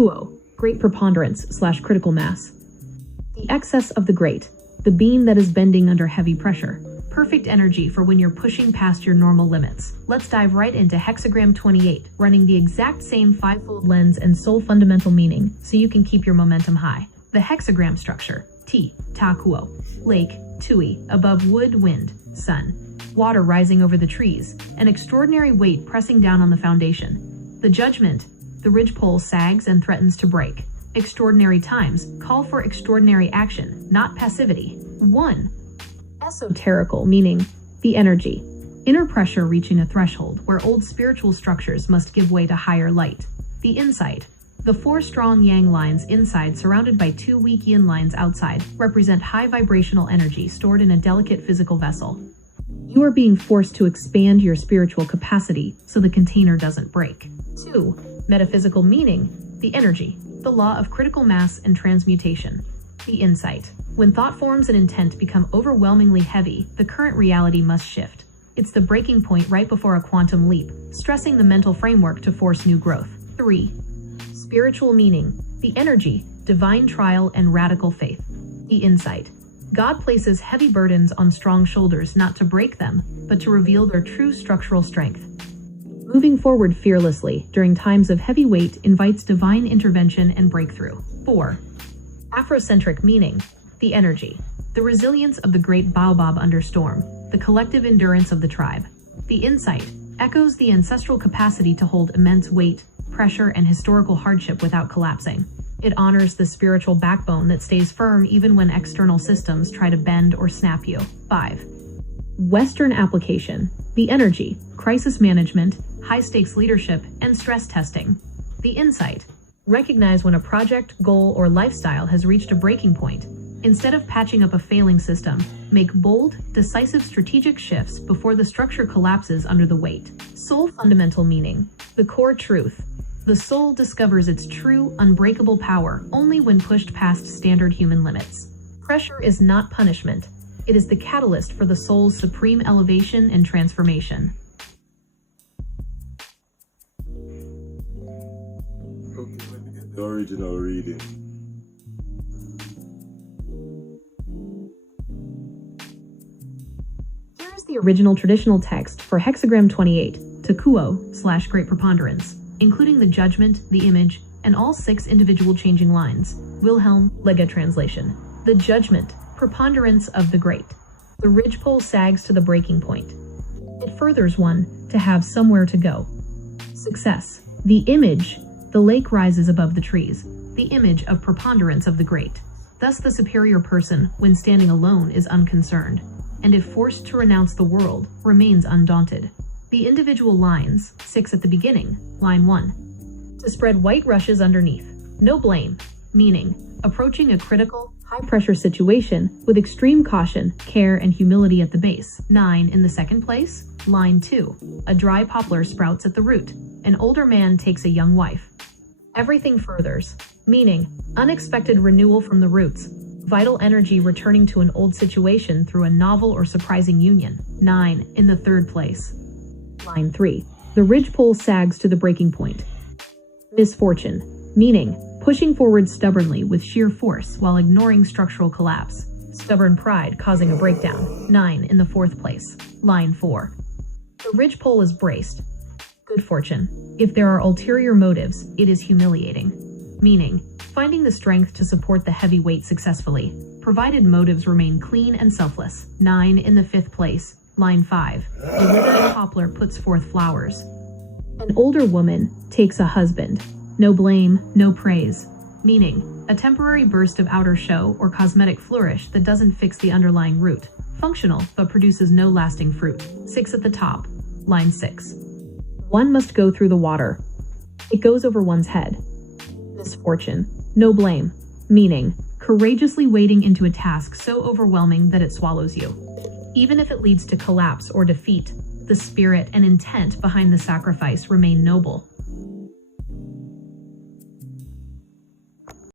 Takuo, great preponderance/critical mass. The excess of the great, the beam that is bending under heavy pressure. Perfect energy for when you're pushing past your normal limits. Let's dive right into hexagram 28, running the exact same fivefold lens and sole fundamental meaning so you can keep your momentum high. The hexagram structure. T. Takuo. Lake. Tui. Above wood, wind, sun. Water rising over the trees. An extraordinary weight pressing down on the foundation. The judgment. The ridgepole sags and threatens to break. Extraordinary times call for extraordinary action, not passivity. 1. Esoterical, meaning the energy. Inner pressure reaching a threshold where old spiritual structures must give way to higher light. The insight. The 4 strong yang lines inside surrounded by 2 weak yin lines outside represent high vibrational energy stored in a delicate physical vessel. You are being forced to expand your spiritual capacity so the container doesn't break. 2. Metaphysical meaning. The energy. The law of critical mass and transmutation. The insight. When thought forms and intent become overwhelmingly heavy, the current reality must shift. It's the breaking point right before a quantum leap, stressing the mental framework to force new growth. 3. Spiritual meaning. The energy, divine trial, and radical faith. The insight. God places heavy burdens on strong shoulders not to break them, but to reveal their true structural strength. Moving forward fearlessly during times of heavy weight invites divine intervention and breakthrough. 4. Afrocentric meaning. The energy. The resilience of the great baobab under storm. The collective endurance of the tribe. The insight. Echoes the ancestral capacity to hold immense weight, pressure, and historical hardship without collapsing. It honors the spiritual backbone that stays firm even when external systems try to bend or snap you. 5. Western application. The energy. Crisis management, high-stakes leadership, and stress testing. The insight. Recognize when a project, goal, or lifestyle has reached a breaking point. Instead of patching up a failing system, make bold, decisive strategic shifts before the structure collapses under the weight. Soul fundamental meaning. The core truth. The soul discovers its true, unbreakable power only when pushed past standard human limits. Pressure is not punishment. It is the catalyst for the soul's supreme elevation and transformation. Okay, let me get the original reading. Here is the original traditional text for hexagram 28, Takuo/Great Preponderance, including the judgment, the image, and all 6 individual changing lines. Wilhelm Lega translation. The judgment, preponderance of the great. The ridgepole sags to the breaking point. It furthers one to have somewhere to go. Success. The image. The lake rises above the trees. The image of preponderance of the great. Thus the superior person, when standing alone, is unconcerned, and if forced to renounce the world, remains undaunted. The individual lines, 6 at the beginning. Line 1. To spread white rushes underneath. No blame. Meaning, approaching a critical, high-pressure situation with extreme caution, care, and humility at the base. 9 in the second place. Line 2. A dry poplar sprouts at the root. An older man takes a young wife. Everything furthers. Meaning, unexpected renewal from the roots. Vital energy returning to an old situation through a novel or surprising union. 9 in the third place. Line 3. The ridgepole sags to the breaking point. Misfortune. Meaning, pushing forward stubbornly with sheer force while ignoring structural collapse. Stubborn pride causing a breakdown. 9 in the fourth place. Line 4. The ridgepole is braced. Good fortune. If there are ulterior motives, it is humiliating. Meaning, finding the strength to support the heavy weight successfully, provided motives remain clean and selfless. 9 in the fifth place. Line 5. A withered poplar puts forth flowers. An older woman takes a husband. No blame, no praise. Meaning, a temporary burst of outer show or cosmetic flourish that doesn't fix the underlying root. Functional, but produces no lasting fruit. 6 at the top. Line 6. One must go through the water. It goes over one's head. Misfortune. No blame. Meaning, courageously wading into a task so overwhelming that it swallows you. Even if it leads to collapse or defeat, the spirit and intent behind the sacrifice remain noble.